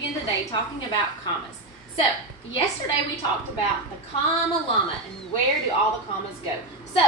again today talking about commas. So, yesterday we talked about the comma llama and where do all the commas go. So,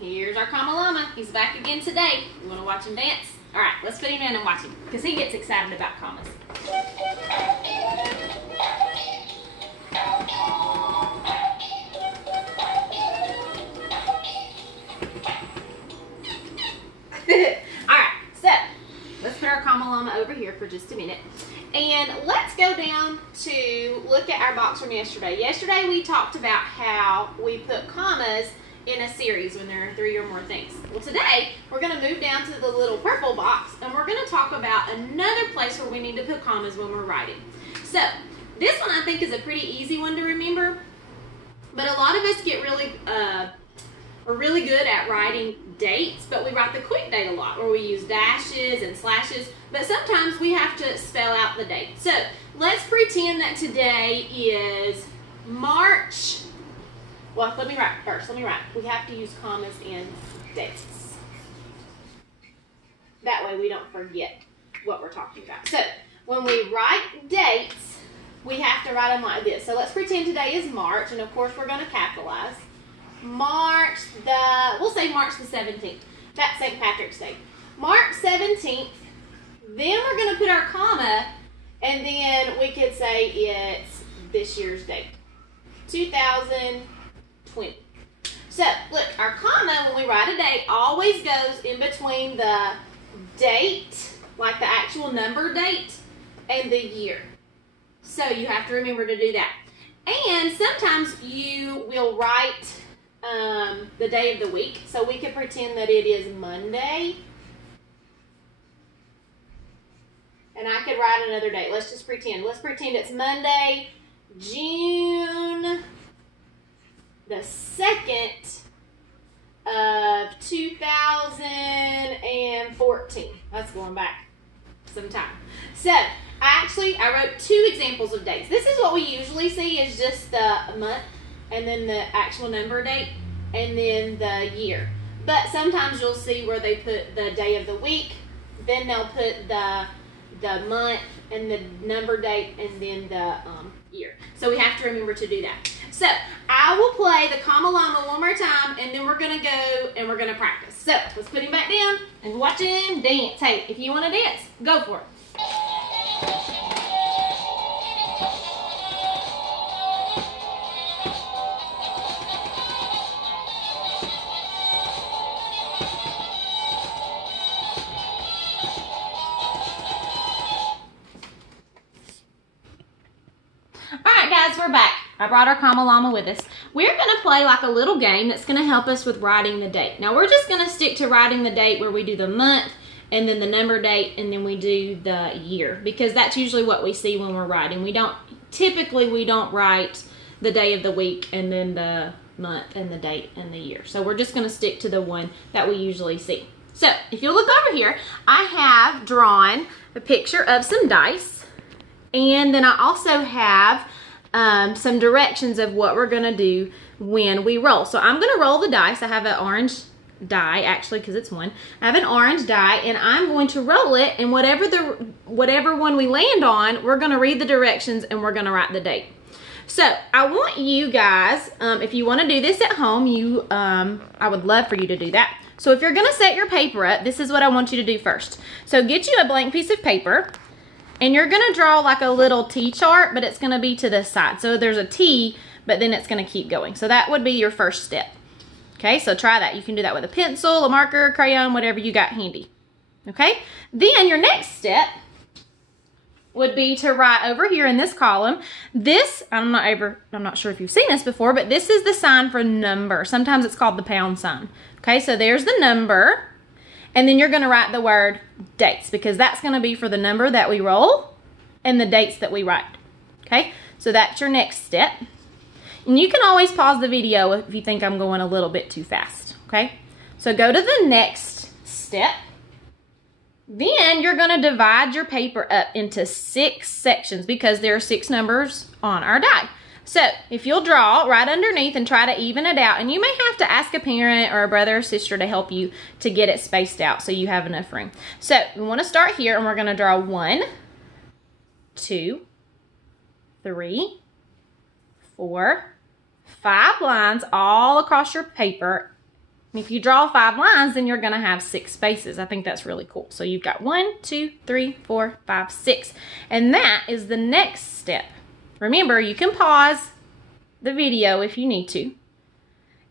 here's our comma llama. He's back again today. You want to watch him dance? Alright, let's put him in and watch him because he gets excited about commas. Alright, so let's put our comma llama over here for just a minute. And let's go down to look at our box from yesterday. Yesterday we talked about how we put commas in a series when there are 3 or more things. Well, today we're going to move down to the little purple box and we're going to talk about another place where we need to put commas when we're writing. So this one I think is a pretty easy one to remember, but a lot of us get we're really good at writing dates, but we write the quick date a lot, where we use dashes and slashes, but sometimes we have to spell out the date. So let's pretend that today is March. Well, let me write first. We have to use commas in dates. That way we don't forget what we're talking about. So when we write dates, we have to write them like this. So let's pretend today is March, and of course we're going to capitalize. We'll say March the 17th. That's St. Patrick's Day. March 17th. Then we're going to put our comma, and then we could say it's this year's date, 2020. So, look, our comma, when we write a date, always goes in between the date, like the actual number date, and the year. So, you have to remember to do that. And sometimes you will write the day of the week. So, we could pretend that it is Monday. And I could write another date. Let's just pretend. Let's pretend it's Monday, June the 2nd of 2014. That's going back some time. So, I wrote 2 examples of dates. This is what we usually see is just the month and then the actual number date and then the year. But sometimes you'll see where they put the day of the week, then they'll put the month and the number date and then the year. So we have to remember to do that. So I will play the comma llama one more time and then we're going to go and we're going to practice. So let's put him back down and watch him dance. Hey, if you want to dance, go for it. Alright guys, we're back. I brought our comma llama with us. We're going to play like a little game that's going to help us with writing the date. Now we're just going to stick to writing the date where we do the month and then the number date and then we do the year, because that's usually what we see when we're writing. Typically we don't write the day of the week and then the month and the date and the year. So we're just going to stick to the one that we usually see. So if you look over here, I have drawn a picture of some dice. And then I also have some directions of what we're going to do when we roll. So I'm going to roll the dice. I have an orange die, actually, because it's one. I have an orange die, and I'm going to roll it, and whatever one we land on, we're going to read the directions, and we're going to write the date. So I want you guys, if you want to do this at home, I would love for you to do that. So if you're going to set your paper up, this is what I want you to do first. So get you a blank piece of paper. And you're going to draw like a little T chart, but it's going to be to this side. So there's a T, but then it's going to keep going. So that would be your first step. Okay, so try that. You can do that with a pencil, a marker, crayon, whatever you got handy. Okay, then your next step would be to write over here in this column. This, I'm not sure if you've seen this before, but this is the sign for number. Sometimes it's called the pound sign. Okay, so there's the number. And then you're going to write the word dates, because that's going to be for the number that we roll and the dates that we write. Okay, so that's your next step. And you can always pause the video if you think I'm going a little bit too fast. Okay, so go to the next step. Then you're going to divide your paper up into 6 sections because there are 6 numbers on our die. So if you'll draw right underneath and try to even it out, and you may have to ask a parent or a brother or sister to help you to get it spaced out so you have enough room. So we want to start here, and we're going to draw 1, 2, 3, 4, 5 lines all across your paper. If you draw 5 lines, then you're gonna have 6 spaces. I think that's really cool. So you've got 1, 2, 3, 4, 5, 6. And that is the next step. Remember, you can pause the video if you need to.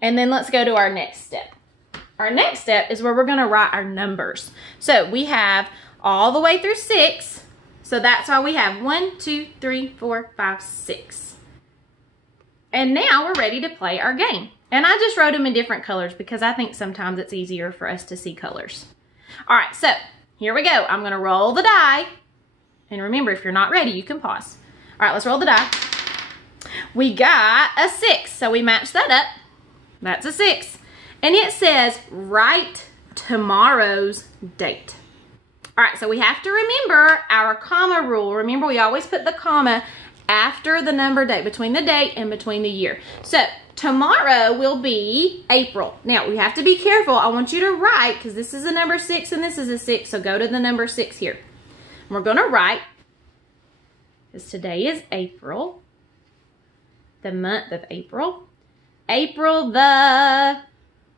And then let's go to our next step. Our next step is where we're gonna write our numbers. So we have all the way through 6. So that's why we have 1, 2, 3, 4, 5, 6. And now we're ready to play our game. And I just wrote them in different colors because I think sometimes it's easier for us to see colors. All right, so here we go. I'm gonna roll the die. And remember, if you're not ready, you can pause. All right, let's roll the die. We got a 6, so we match that up. That's a 6. And it says, write tomorrow's date. All right, so we have to remember our comma rule. Remember, we always put the comma after the number date, between the date and between the year. So tomorrow will be April. Now, we have to be careful. I want you to write, because this is a number 6 and this is a 6, so go to the number 6 here. And we're going to write, because today is April, the month of April. April the,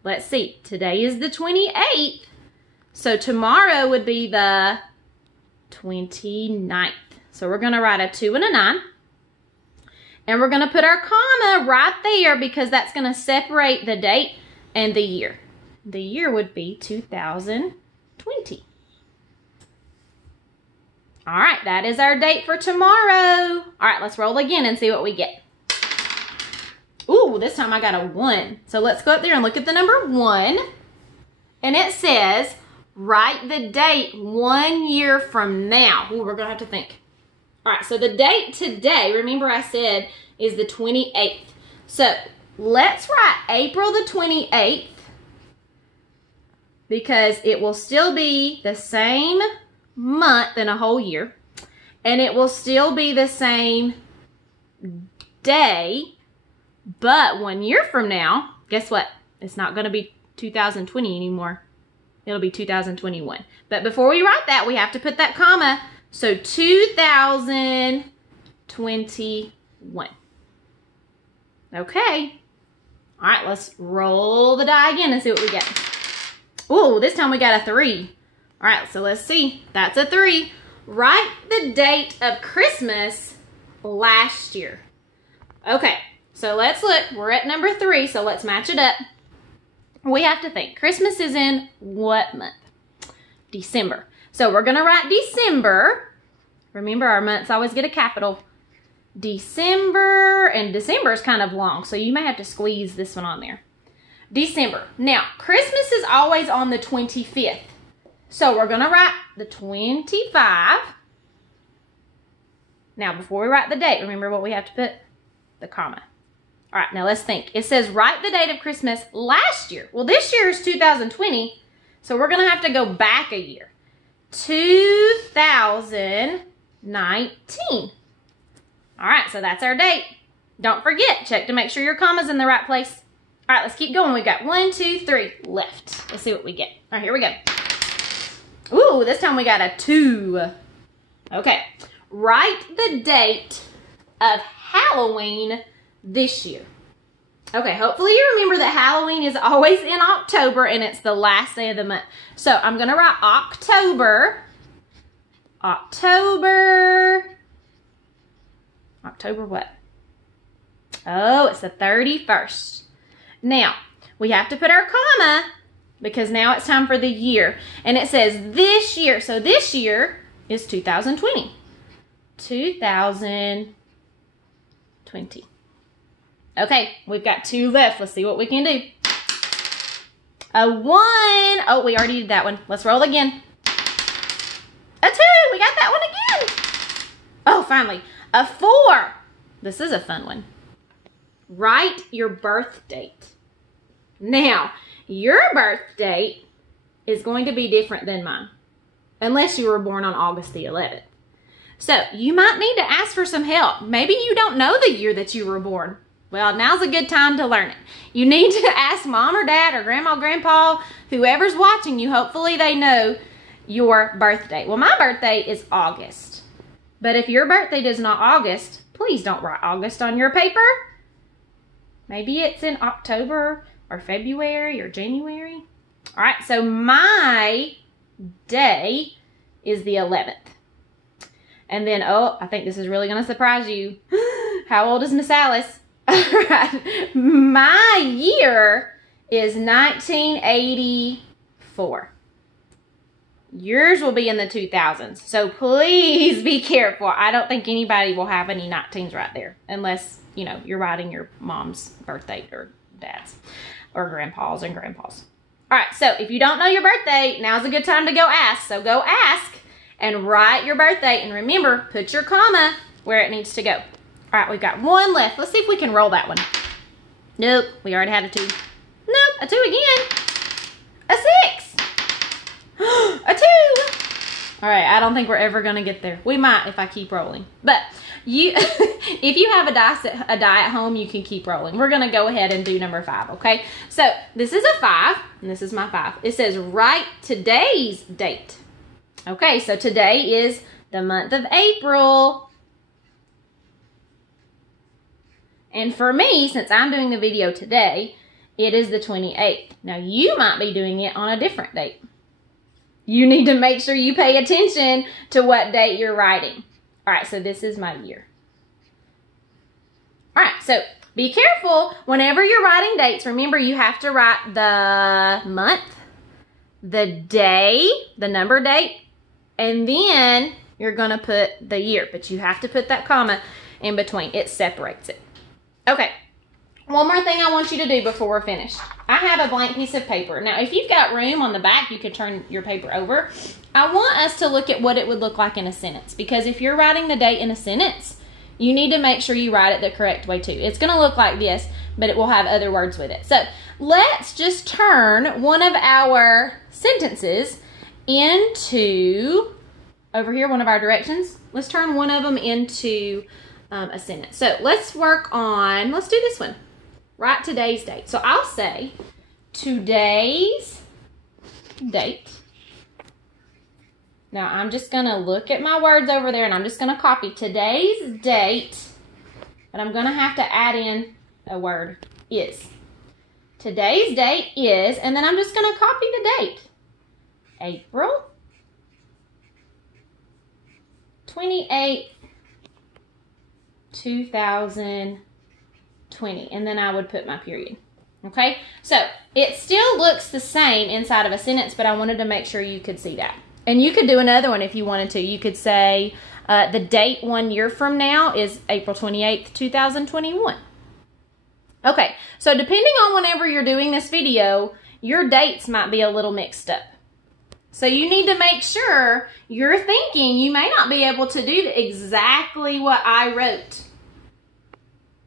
let's see, today is the 28th. So tomorrow would be the 29th. So we're going to write a 2 and a 9. And we're going to put our comma right there because that's going to separate the date and the year. The year would be 2020. All right, that is our date for tomorrow. All right, let's roll again and see what we get. Ooh, this time I got a 1. So let's go up there and look at the number 1. And it says, write the date 1 year from now. Ooh, we're going to have to think. All right, so the date today, remember I said, is the 28th. So let's write April the 28th because it will still be the same month in a whole year. And it will still be the same day. But 1 year from now, guess what? It's not going to be 2020 anymore. It'll be 2021. But before we write that, we have to put that comma. So 2021. Okay. All right, let's roll the die again and see what we get. Ooh, this time we got a 3. All right, so let's see. That's a 3. Write the date of Christmas last year. Okay, so let's look. We're at number 3, so let's match it up. We have to think. Christmas is in what month? December. So we're going to write December. Remember, our months always get a capital. December, and December is kind of long, so you may have to squeeze this one on there. December. Now, Christmas is always on the 25th. So we're going to write the 25. Now, before we write the date, remember what we have to put? The comma. All right, now let's think. It says write the date of Christmas last year. Well, this year is 2020, so we're going to have to go back a year. 2019. All right, so that's our date. Don't forget, check to make sure your comma's in the right place. All right, let's keep going. We've got 1, 2, 3 left. Let's see what we get. All right, here we go. Ooh, this time we got a 2. Okay, write the date of Halloween this year. Okay, hopefully you remember that Halloween is always in October and it's the last day of the month. So I'm going to write October. October what? Oh, it's the 31st. Now, we have to put our comma because now it's time for the year. And it says this year. So this year is 2020. 2020. Okay, we've got 2 left. Let's see what we can do. A 1. Oh, we already did that one. Let's roll again. A 2. We got that one again. Oh, finally. A 4. This is a fun one. Write your birth date. Now, your birth date is going to be different than mine, unless you were born on August the 11th. So, you might need to ask for some help. Maybe you don't know the year that you were born. Well, now's a good time to learn it. You need to ask mom or dad or grandma, grandpa, whoever's watching you. Hopefully they know your birth date. Well, my birthday is August. But if your birthday is not August, Please don't write August on your paper. Maybe it's in October or February or January. All right, so my day is the 11th. And then, oh, I think this is really going to surprise you. How old is Miss Alice? All right, my year is 1984. Yours will be in the 2000s. So please be careful. I don't think anybody will have any 19s right there. Unless, you know, you're writing your mom's birthday or dad's or grandpa's and grandpa's. All right, so if you don't know your birthday, now's a good time to go ask. So go ask and write your birthday. And remember, put your comma where it needs to go. All right, we've got one left. Let's see if we can roll that one. Nope, we already had a 2. Nope, a 2 again. A 6. A 2. All right, I don't think we're ever gonna get there. We might if I keep rolling. But you, if you have a die at home, you can keep rolling. We're gonna go ahead and do number 5, okay? So this is a 5, and this is my 5. It says write today's date. Okay, so today is the month of April. And for me, since I'm doing the video today, it is the 28th. Now you might be doing it on a different date. You need to make sure you pay attention to what date you're writing. All right, so this is my year. All right, so be careful whenever you're writing dates. Remember, you have to write the month, the day, the number date, and then you're gonna put the year. But you have to put that comma in between. It separates it. Okay. One more thing I want you to do before we're finished. I have a blank piece of paper. Now, if you've got room on the back, you could turn your paper over. I want us to look at what it would look like in a sentence. Because if you're writing the date in a sentence, you need to make sure you write it the correct way too. It's going to look like this, but it will have other words with it. So, let's just turn one of our sentences into, over here, one of our directions. Let's turn one of them into a sentence. So, let's work on, let's do this one. Write today's date. So I'll say today's date. Now I'm just going to look at my words over there and I'm just going to copy today's date. But I'm going to have to add in a word, is. Today's date is, and then I'm just going to copy the date. April 28th, 2020, and then I would put my period. Okay, so it still looks the same inside of a sentence, but I wanted to make sure you could see that. And you could do another one if you wanted to. You could say the date 1 year from now is April 28th, 2021. Okay, so depending on whenever you're doing this video, your dates might be a little mixed up. So you need to make sure you're thinking you may not be able to do exactly what I wrote.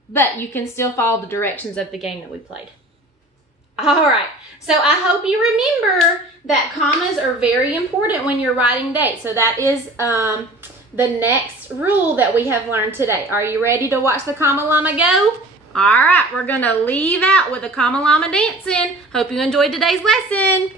But you can still follow the directions of the game that we played. All right, so I hope you remember that commas are very important when you're writing dates. So that is the next rule that we have learned today. Are you ready to watch the comma llama go? All right, we're gonna leave out with a comma llama dancing. Hope you enjoyed today's lesson.